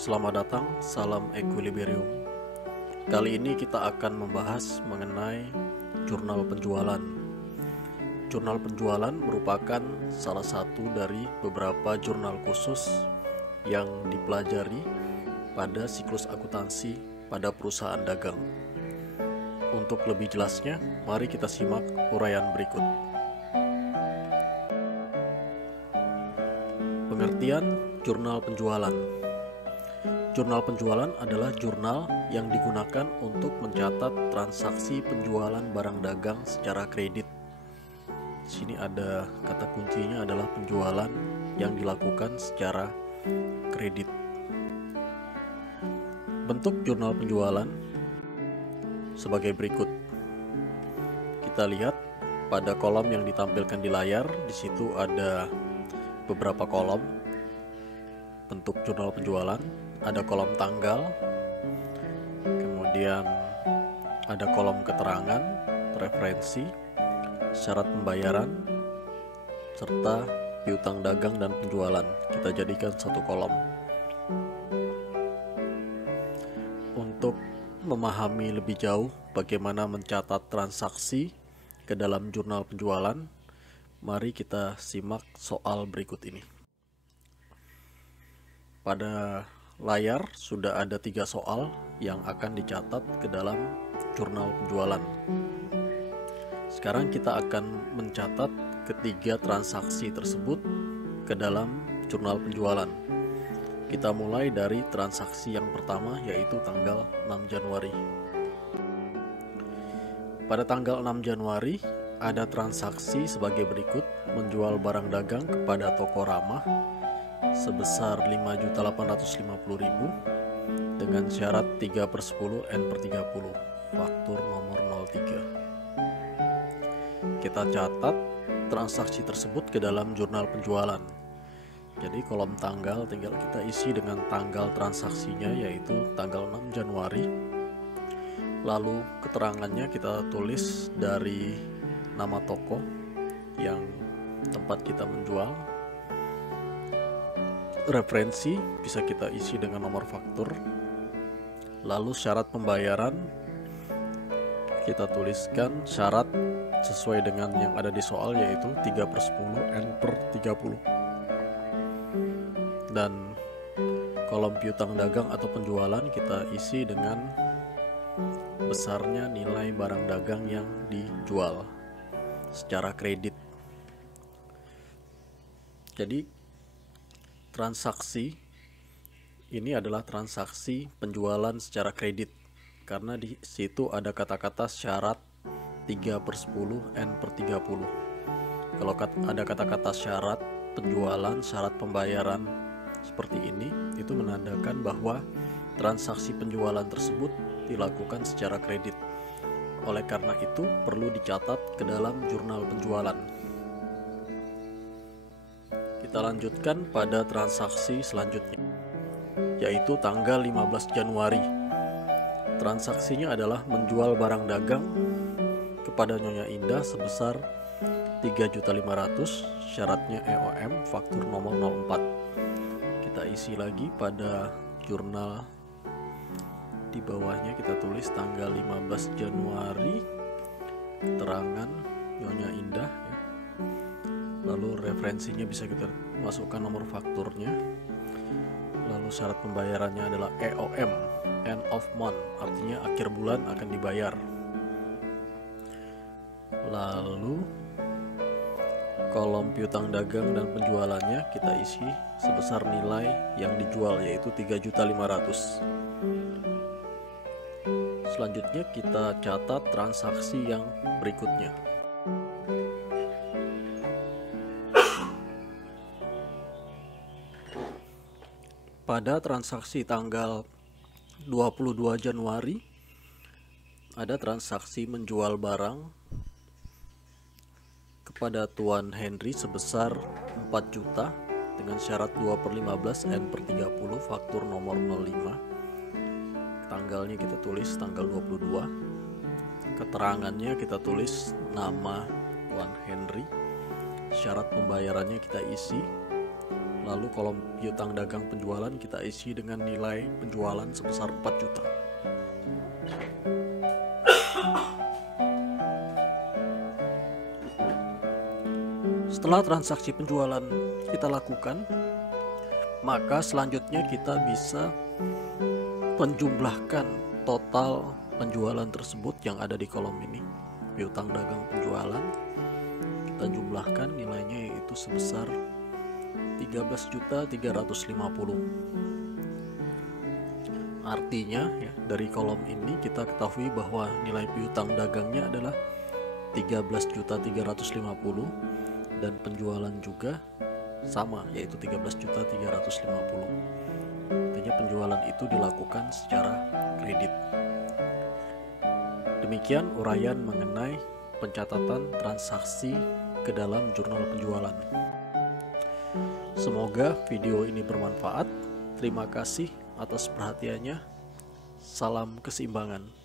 Selamat datang, salam Equilibrium. Kali ini kita akan membahas mengenai jurnal penjualan. Jurnal penjualan merupakan salah satu dari beberapa jurnal khusus yang dipelajari pada siklus akuntansi pada perusahaan dagang. Untuk lebih jelasnya, mari kita simak uraian berikut. Pengertian jurnal penjualan. Jurnal penjualan adalah jurnal yang digunakan untuk mencatat transaksi penjualan barang dagang secara kredit. Di sini ada kata kuncinya adalah penjualan yang dilakukan secara kredit. Bentuk jurnal penjualan sebagai berikut. Kita lihat pada kolom yang ditampilkan di layar, di situ ada beberapa kolom bentuk jurnal penjualan. Ada kolom tanggal, kemudian ada kolom keterangan, referensi, syarat pembayaran, serta piutang dagang dan penjualan. Kita jadikan satu kolom. Untuk memahami lebih jauh bagaimana mencatat transaksi ke dalam jurnal penjualan, mari kita simak soal berikut ini. Pada layar sudah ada 3 soal yang akan dicatat ke dalam jurnal penjualan. Sekarang kita akan mencatat ketiga transaksi tersebut ke dalam jurnal penjualan. Kita mulai dari transaksi yang pertama, yaitu tanggal 6 Januari. Pada tanggal 6 Januari ada transaksi sebagai berikut: menjual barang dagang kepada toko ramah sebesar 5.850.000 dengan syarat 3/10 N/30, faktur nomor 03. Kita catat transaksi tersebut ke dalam jurnal penjualan. Jadi kolom tanggal tinggal kita isi dengan tanggal transaksinya, yaitu tanggal 6 Januari. Lalu keterangannya kita tulis dari nama toko yang tempat kita menjual. Referensi bisa kita isi dengan nomor faktur. Lalu syarat pembayaran kita tuliskan syarat sesuai dengan yang ada di soal, yaitu 3/10 N/30. Dan kolom piutang dagang atau penjualan kita isi dengan besarnya nilai barang dagang yang dijual secara kredit. Jadi transaksi ini adalah transaksi penjualan secara kredit karena di situ ada kata-kata syarat 3/10 N/30. Kalau ada kata-kata syarat penjualan, syarat pembayaran seperti ini, itu menandakan bahwa transaksi penjualan tersebut dilakukan secara kredit. Oleh karena itu perlu dicatat ke dalam jurnal penjualan. Kita lanjutkan pada transaksi selanjutnya, yaitu tanggal 15 Januari. Transaksinya adalah menjual barang dagang kepada Nyonya Indah sebesar 3.500.000, syaratnya EOM, faktur nomor 04. Kita isi lagi pada jurnal, di bawahnya kita tulis tanggal 15 Januari, keterangan Nyonya Indah ya. Lalu referensinya bisa kita masukkan nomor fakturnya. Lalu syarat pembayarannya adalah EOM, end of month, artinya akhir bulan akan dibayar. Lalu kolom piutang dagang dan penjualannya kita isi sebesar nilai yang dijual, yaitu 3.500.000. Selanjutnya kita catat transaksi yang berikutnya. Pada transaksi tanggal 22 Januari ada transaksi menjual barang kepada Tuan Henry sebesar 4 juta dengan syarat 2/15 N/30, faktur nomor 05. Tanggalnya kita tulis tanggal 22. Keterangannya kita tulis nama Tuan Henry. Syarat pembayarannya kita isi Lalu kolom piutang dagang penjualan kita isi dengan nilai penjualan sebesar 4 juta. Setelah transaksi penjualan kita lakukan, maka selanjutnya kita bisa menjumlahkan total penjualan tersebut yang ada di kolom ini, piutang dagang penjualan. Kita jumlahkan nilainya yaitu sebesar 13.350.000. Artinya ya, dari kolom ini kita ketahui bahwa nilai piutang dagangnya adalah 13.350.000 dan penjualan juga sama, yaitu 13.350.000. Artinya penjualan itu dilakukan secara kredit. Demikian uraian mengenai pencatatan transaksi ke dalam jurnal penjualan. Semoga video ini bermanfaat. Terima kasih atas perhatiannya. Salam keseimbangan.